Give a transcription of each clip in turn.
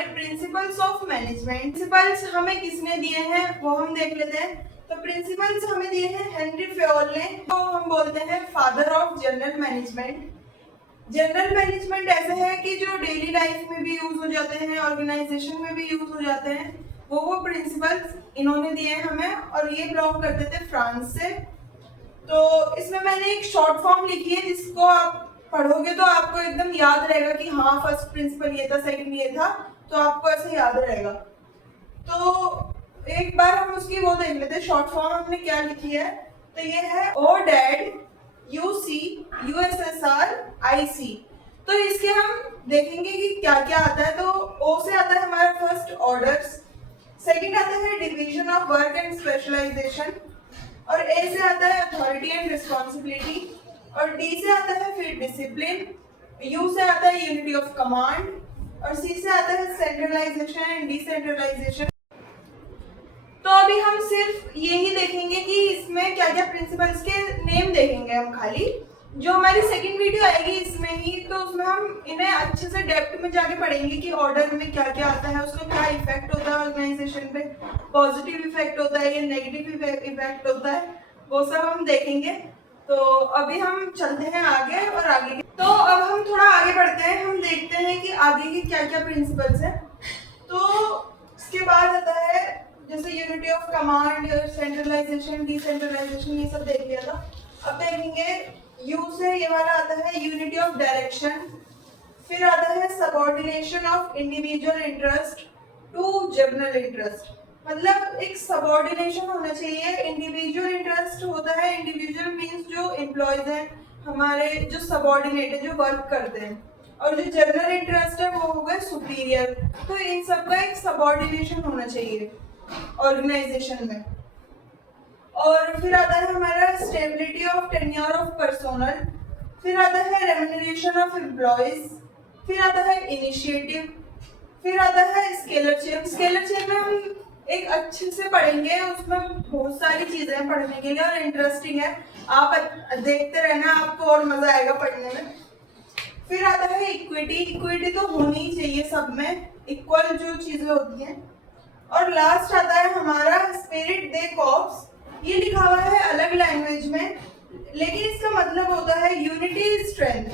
हमारे principles of management. Principles हमें किसने दिए हैं वो हम देख लेते हैं। तो प्रिंसिपल्स हमें दिए हैं हेनरी फेयोल ने, तो हम बोलते हैं father of general management. General management ऐसे है कि जो डेली लाइफ में भी यूज हो जाते हैं, ऑर्गेनाइजेशन में भी यूज हो जाते हैं, वो प्रिंसिपल्स इन्होंने दिए हैं हमें, और ये बिलोंग करते थे फ्रांस से। तो इसमें मैंने एक शॉर्ट फॉर्म लिखी है जिसको आप पढ़ोगे तो आपको एकदम याद रहेगा कि हाँ फर्स्ट प्रिंसिपल ये था, सेकंड ये था, तो आपको ऐसे याद रहेगा। तो एक बार हम उसकी वो देख लेते हैं, शॉर्ट फॉर्म हमने क्या लिखी है। तो ये है ओ डैड यूसी यूएसएसआर आईसी। तो इसके हम देखेंगे कि क्या क्या आता है। तो ओ से आता है हमारा फर्स्ट ऑर्डर्स, सेकंड आता है division of work and specialization, और ए से आता है अथॉरिटी एंड रिस्पॉन्सिबिलिटी, और डी से आता है फिर डिसिप्लिन, यू से आता है यूनिटी ऑफ कमांड, और सी से आता है सेंट्रलाइजेशन एंड डिसेंट्रलाइजेशन। तो अभी हम सिर्फ यही देखेंगे कि इसमें क्या क्या प्रिंसिपल्स के नेम देखेंगे हम खाली। जो हमारी सेकंड वीडियो आएगी इसमें ही, तो उसमें हम इन्हें अच्छे से डेप्थ में जाके पढ़ेंगे कि ऑर्डर में क्या क्या आता है, उसका क्या इफेक्ट होता है ऑर्गेनाइजेशन पे, पॉजिटिव इफेक्ट होता है या नेगेटिव इफेक्ट होता है, वो सब हम देखेंगे। तो अभी हम चलते हैं आगे और आगे। तो अब हम थोड़ा आगे बढ़ते हैं, हम देखते हैं कि आगे के क्या क्या प्रिंसिपल्स हैं। तो इसके बाद आता है जैसे unity of command, centralization, decentralization, ये सब देख लिया था। अब देखेंगे यू से ये वाला आता है यूनिटी ऑफ डायरेक्शन, फिर आता है subordination of individual interest to general interest. मतलब एक सबऑर्डिनेशन होना चाहिए। इंडिविजुअल इंटरेस्ट होता है, इंडिविजुअल मींस जो एम्प्लॉयज हैं हमारे, जो सबऑर्डिनेट है, जो वर्क करते हैं, और जो जनरल इंटरेस्ट है वो हो गए सुपीरियर। तो इन सब का एक सबऑर्डिनेशन होना चाहिए ऑर्गेनाइजेशन में। और फिर आता है हमारा stability of tenure of personnel, फिर आता है रेम्यूनरेशन ऑफ एम्प्लॉयज, फिर आता है इनिशिएटिव, फिर आता है स्केलर चेन। स्केलर चेन में हम एक अच्छे से पढ़ेंगे, उसमें बहुत सारी चीजें हैं पढ़ने के लिए और इंटरेस्टिंग है, आप देखते रहना, आपको और मजा आएगा पढ़ने में। फिर आता है इक्विटी। इक्विटी तो होनी ही चाहिए सब में, इक्वल जो चीजें होती हैं। और लास्ट आता है हमारा स्पिरिट दे कॉर्प्स। ये लिखा हुआ है अलग लैंग्वेज में, लेकिन इसका मतलब होता है यूनिटी इज स्ट्रेंथ।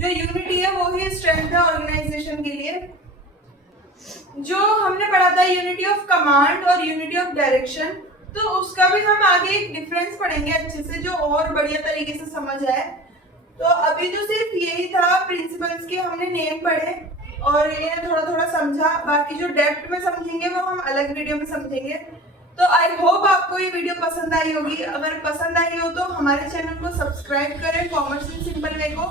जो यूनिटी है वो ही स्ट्रेंथ है ऑर्गेनाइजेशन के लिए। जो हमने पढ़ा था यूनिटी ऑफ कमांड और यूनिटी ऑफ डायरेक्शन, तो उसका भी हम आगे एक डिफरेंस पढ़ेंगे अच्छे से, जो और बढ़िया तरीके से समझ आए। तो अभी तो सिर्फ यही था, प्रिंसिपल्स के हमने नेम पढ़े और इन्हें थोड़ा थोड़ा समझा। बाकी जो डेप्थ में समझेंगे वो हम अलग वीडियो में समझेंगे। तो आई होप आपको ये वीडियो पसंद आई होगी। अगर पसंद आई हो तो हमारे चैनल को सब्सक्राइब करें, कॉमर्स इन सिंपल वे को,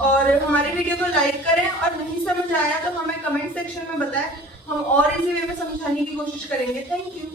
और हमारी वीडियो को लाइक करें। और नहीं समझ आया तो हमें कमेंट सेक्शन में बताएं, हम और इजी वे में समझाने की कोशिश करेंगे। Thank you.